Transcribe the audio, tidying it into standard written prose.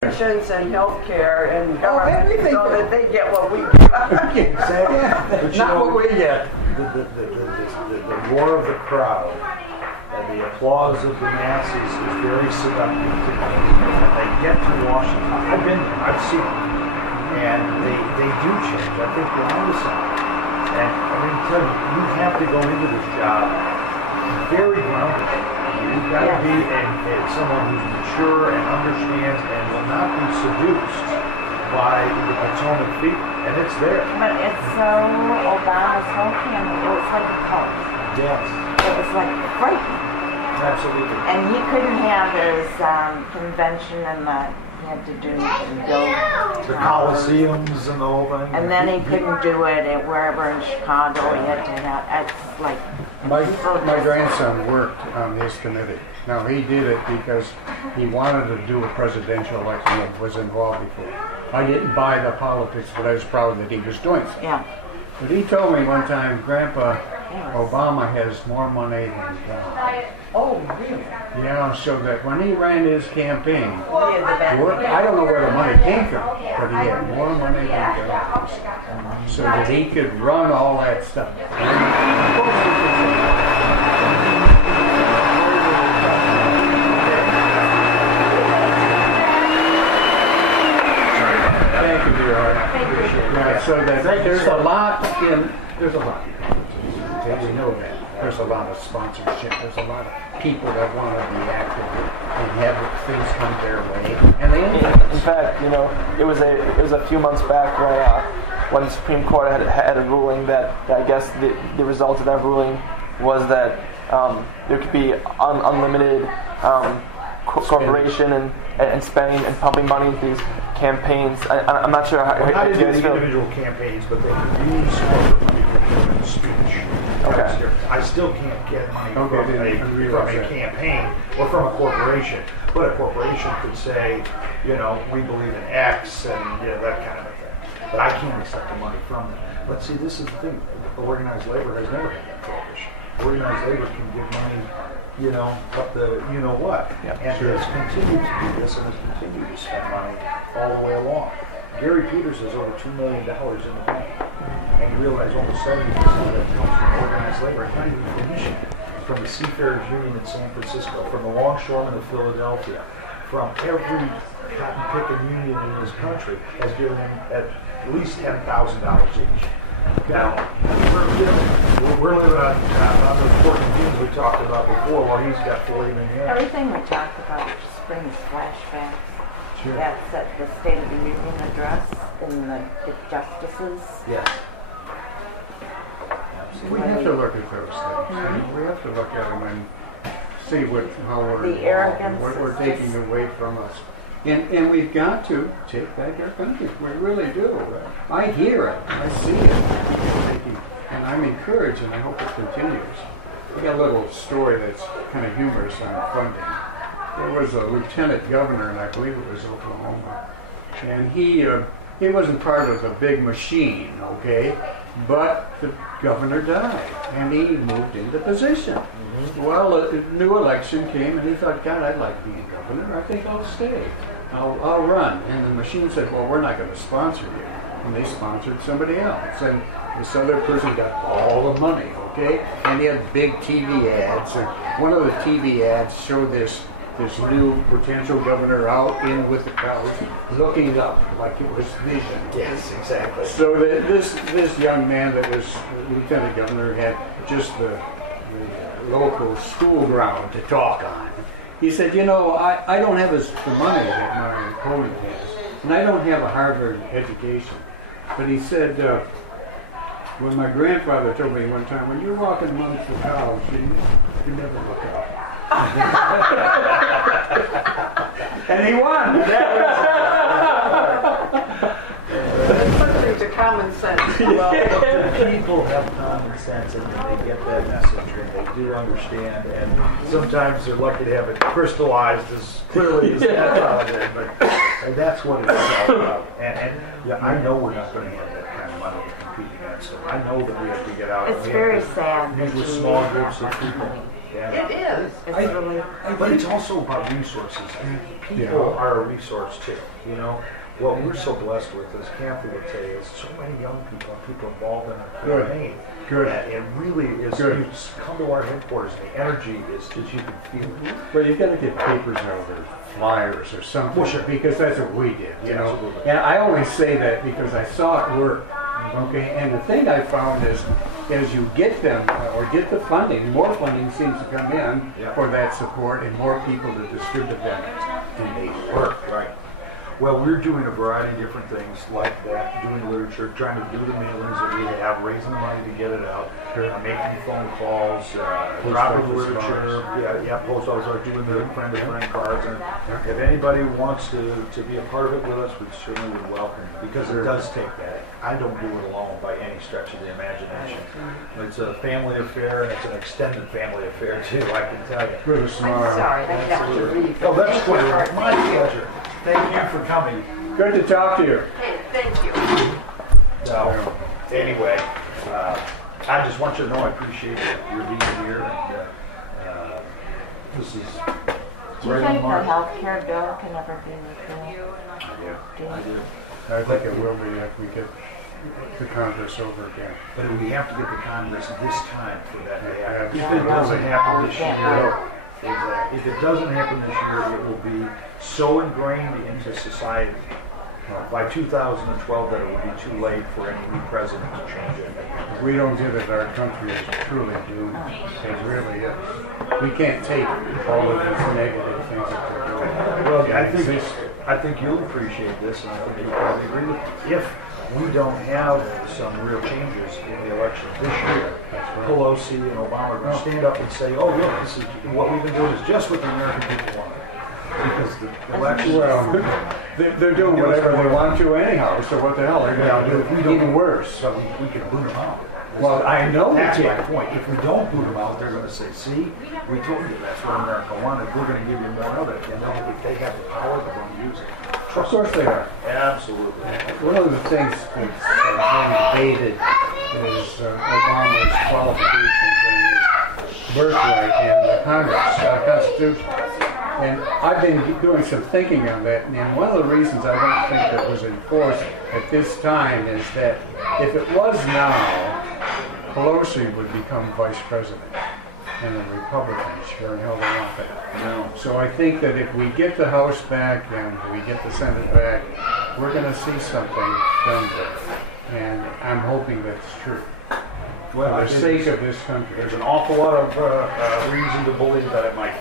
pensions and health care and government so that they get what we get. Exactly. Not what we get. The roar of the crowd and the applause of the masses is very seductive to me. When they get to Washington, I've been there, I've seen it, and they do change. I think you're onto something. And I mean, tell you have to go into this job very grounded. You've got to be someone who's mature and understands and will not be seduced by the atomic feet, and it's there. But it's so Obama's whole campaign, it was like a cult. Yes. It was like frightening. Absolutely. And he couldn't have his convention and he had to do build the Coliseums and the whole thing. And then he couldn't do it at wherever in Chicago. He had to have. It's like my grandson worked on his committee. Now he did it because he wanted to do a presidential election and was involved before. I didn't buy the politics, but I was proud that he was doing it. Yeah. But he told me one time, Grandpa, Obama has more money than God. Oh, really? Yeah, so that when he ran his campaign, I don't know where the money came from, but he had more money than God. So that he could run all that stuff. Thank you, dear heart. Yeah, so that there's a lot in politics. We know that. There's a lot of sponsorship. There's a lot of people that want to be active and have things come their way. And they in fact, it was a few months back when the Supreme Court had a ruling that I guess the result of that ruling was that there could be unlimited corporation and spending and pumping money into these campaigns. I'm not sure how not you guys feel. individual campaigns, but they can use corporate money for giving speech. Okay. I still can't get money from a campaign or from a corporation, but a corporation could say, we believe in X and that kind of a thing. But I can't accept the money from them. But see, this is the thing. Organized labor has never had that prohibition. Organized labor can give money, up the what. Yeah, and has continued to do this and has continued to spend money all the way along. Gary Peters has over $2 million in the bank. And you realize almost 70% of it comes from organized labor. It's not even from Michigan. From the Seafarers Union in San Francisco, from the Longshoremen of Philadelphia, from every cotton picking union in this country has given him at least $10,000 each. Now, we're living on the 14 things we talked about before, while he's got 40 million. Everything we talked about just brings flashbacks. Sure. That's at the State of the Union address and the justices. Yes. We have to look at those things. We have to look at them and see how we're The arrogance what we're taking away from us. And we've got to take back our country. We really do. I hear it. I see it. And I'm encouraged, and I hope it continues. I got a little story that's kind of humorous on funding. There was a lieutenant governor, and I believe it was Oklahoma, and he wasn't part of the big machine, okay? But the governor died, and he moved into position. Mm-hmm. Well, a new election came, and he thought, God, I'd like being governor. I think I'll stay. I'll run. And the machine said, well, we're not going to sponsor you. And they sponsored somebody else. And this other person got all the money, okay? And he had big TV ads. And one of the TV ads showed this new potential governor out in with the crowd, looking up like it was vision. Yes, exactly. So this young man that was lieutenant governor had just the local school ground to talk on. He said, I don't have the money that my opponent has, and I don't have a Harvard education. But he said, when my grandfather told me one time, when you're walking amongst the cows, you never look up. And he won. To common sense. Well, the people have common sense and they get that message and they do understand, and sometimes they're lucky to have it crystallized as clearly as that. But that's what it is all about. And I know we're not going to have that kind of money to compete against them. I know that we have to get out. It's very sad. These were small groups of people. Yeah. It is. It's really, But it's also about resources. I mean, people are a resource too. You know, what we're so blessed with, as Kathy would say, is so many young people and people involved in our campaign. Good. And it really is. Good. You come to our headquarters, and the energy is just, you can feel it. Well, you've got to get papers out or flyers or something, Well, sure. because that's what we did, you know. Absolutely. And I only say that because I saw it work. Okay, and the thing I found is, as you get them or get the funding, more funding seems to come in for that support, and more people to distribute them, and they work. Right. Well, we're doing a variety of different things like that, doing literature, trying to do the mailings that we have, raising the money to get it out, making phone calls, dropping the literature, post office, or doing the friend-to-friend cards. And if anybody wants to be a part of it with us, we certainly would welcome you, because it does take that. I don't do it alone by any stretch of the imagination. It's a family affair, and it's an extended family affair too, I can tell you. Good I'm sorry, I have to read. Oh, that's quite my pleasure. Thank you for coming. Good to talk to you. Hey, thank you. So, anyway, I just want you to know I appreciate your being here. And this is Do you right think on the mark. health care bill can ever be repealed? I do. I think it will be if we get the Congress over again. But we have to get the Congress this time for that to happen. If Absolutely. it doesn't happen this Yeah. year, exactly. If it doesn't happen this year, it will be so ingrained into society by 2012 that it will be too late for any new president to change it. If we don't get it, our country is truly doomed. It really is. We can't take all of these negative things that they're doing. Well, I think you'll appreciate this, and I think you'll probably agree with me. If we don't have some real changes in the election this year, Pelosi and Obama are going to stand up and say, "Oh, look, this is what we've been doing is just what the American people want." Because the election, Well, they're doing whatever they want to anyhow, so what the hell? They're going to do even worse. so we can boot them out. Well, I know That's we my can. point. If we don't boot them out, they're going to say, "See, we told you that's what America wanted. We're going to give you more of it." And if they have the power, they're going to use it. Of course they are. Absolutely. One of the things that's being debated is Obama's qualifications and his birthright in the Constitution. And I've been doing some thinking on that, and one of the reasons I don't think that was enforced at this time is that if it was now, Pelosi would become vice president, and the Republicans sure in hell don't want that. No. So I think that if we get the House back and we get the Senate back, we're going to see something done there. And I'm hoping that's true. Well, For the sake of this country. there's an awful lot of reason to believe that it might.